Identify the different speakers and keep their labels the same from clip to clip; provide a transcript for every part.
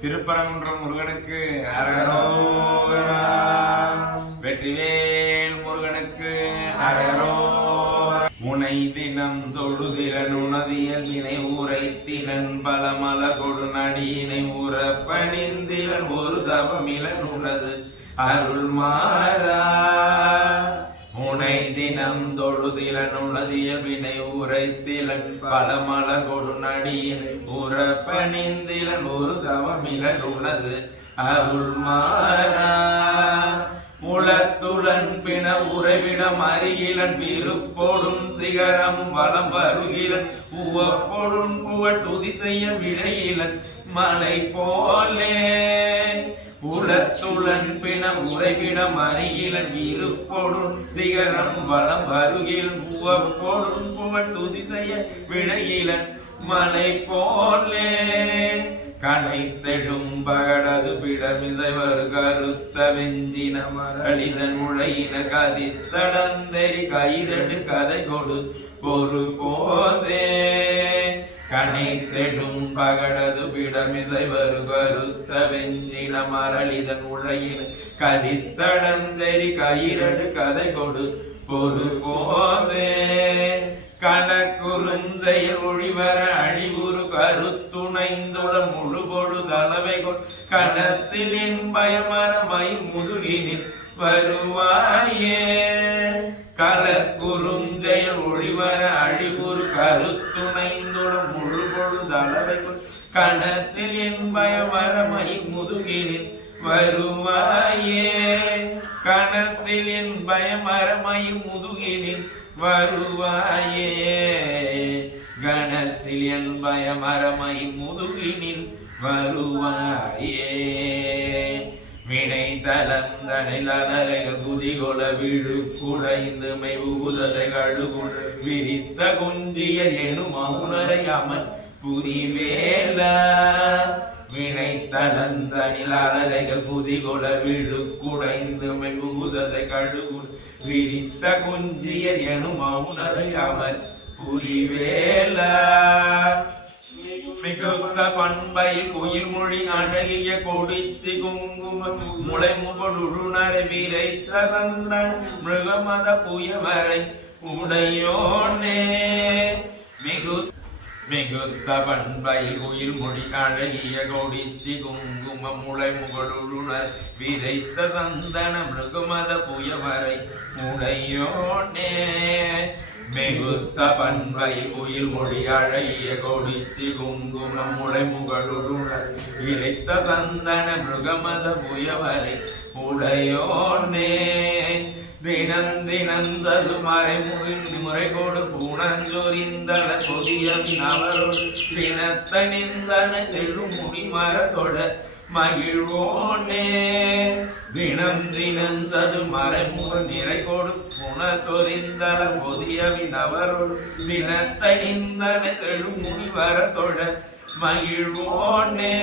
Speaker 1: திருப்பரங்குன்றம் முருகனுக்கு அரகரோகரா வெற்றிவேல் முருகனுக்கு அரகரோகரா முனை தினம் தொழுதிறன் உணதியல் வினை உரைத்திலன் பலமல கொடு நடியினை உற பணிந்திலன் ஒரு தவமிலன் உனது அருள் மாறா முனை தினம் தொழுதிலன் வினை உரைத்திலன் பலமல கொடு நடியில் உறப்பணிந்திலன் ஒரு தவமிலன் உள்ளது அருள் மாறா உளத்துடன் பிண உறவிடம் அருகிலன் விருப்போடும் சிகரம் வளம் வருகிலன் உவப்போடும் புகழ் துதி செய்ய விழையிலன் மலை போலே உளத்துளன் பிணம் உறைவிடம் அருகிலன் இருப்போடும் சிகரம் வளம் அருகில் உவப்போடும் புகழ் துதி செய்ய விழையிலன் மலை போலே கனைத்தெடும் பகடது பிடமிசைவர் கருத்த வெஞ்சின மரளிதன் உழையின கதித்தடந்தெறி கயிரடு கதை கொடு. பொறு போதே கனைத்தெடும் பகடது பிடமிசை வரு கருத்த வெஞ்சின மரளிதன் உழையின கதித்தடந்தெறி கயிரடு கதை கொடு. பொறு போதே கணக்குறுஞ்செயல் ஒழிவர அழிவுறு கருத்துணைந்துள முழு முழுபொழு தளவைகொள் கணத்தில் என் பயமரமை முதுகினில் வருவாயே கலக்குறுஞ்செயல் ஒளிவர அழிவுறு கருத்துணைந்துள முழு பொழுதளவை கணத்தில் என் பயமரமை முதுகினில் வருவாயே. கணத்தில் என் மரமை முதுகினின் வருவாயே. கணத்தில் என் மரமை முதுகினின் வருவாயே. வினை தலந்தனில் குதிகொல விழு குடைந்து மெய்வுதலை கழுகுள் விரித்த குஞ்சியர் எனும் மௌனரை அமன் புரிவேல வினை தளந்தனில் அழகைகள் புதிகொல விழு குடைந்து மெய்வுதலை கழுகுள் விரித்த குஞ்சியர் எனும் மௌனரை அமர் புரிவேல மிகுந்த பண்பை குயில் மொழி அழகிய கொடிச்சி குங்கும முளை முகடுணரை விரைத்த தந்தன் மிருகமத புயமரை உடையோனே. மிகு மிகுத்த பண்பை குயில் மொழி அழகிய கொடிச்சி குங்கும முளை முகடுணர் விரைத்த சந்தன மிருகமத புயமரை உடையோனே. மிகுத்த பண்பையில் உயிர் மொழி அழகிய கொடிச்சி குங்குமம் முளை முகடுடன் இறைத்த சந்தன மிருகமத புயவரை உடையோனே. தினம் தினந்தது மறைமுகின் முறை கொடு பூணஞ்சொறிந்தன கொதியவின் அவருள் தினத்த நிந்தன எழுமுடி மரத்தொட மகிழ்வோனே. தினம் தினந்தது மறைமுக நிறை கொடு சொரிந்தல பொதியவின் அவருள் தினத்தணிந்தன எழு முனிவர தொழ மகிழ்வோனே.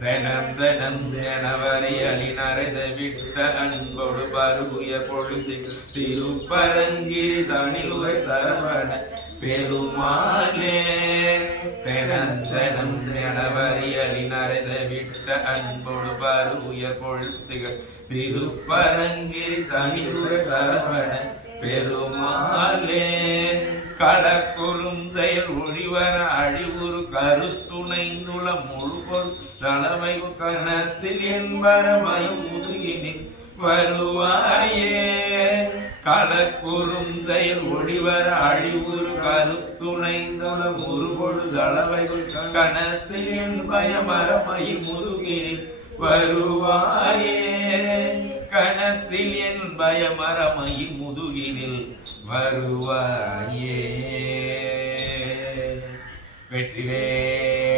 Speaker 1: தினம் தினம் ஜனவரி அலினரைத விட்ட அன்போடு பருகுய பொழுது திருப்பரங்கிரி தனிலுரை சரவண பெருமாளே. தினம் தினம் ஜனவரி அலினரைத விட்ட அன்போடு பருகுய பொழுத்துகள் திருப்பரங்கிரி தனிலுரை சரவண பெருமாளே. கடற்கொரும் செயல் ஒழிவர அழிவுறு கருத்துணைந்துள முழுபொருள் தலைமை கணத்தில் என்பரமை முதுகினில் வருவாயே. கடற்கொரும் செயல் ஒழிவர அழிவுறு கருத்துணைந்துள முறுபொழு தளவை கணத்தில் என் என்பயமரமை முதுகினில் வருவாயே. கணத்தில் என் பயமரமையில் முதுகினில் வருவாயே. வெற்றிவேல்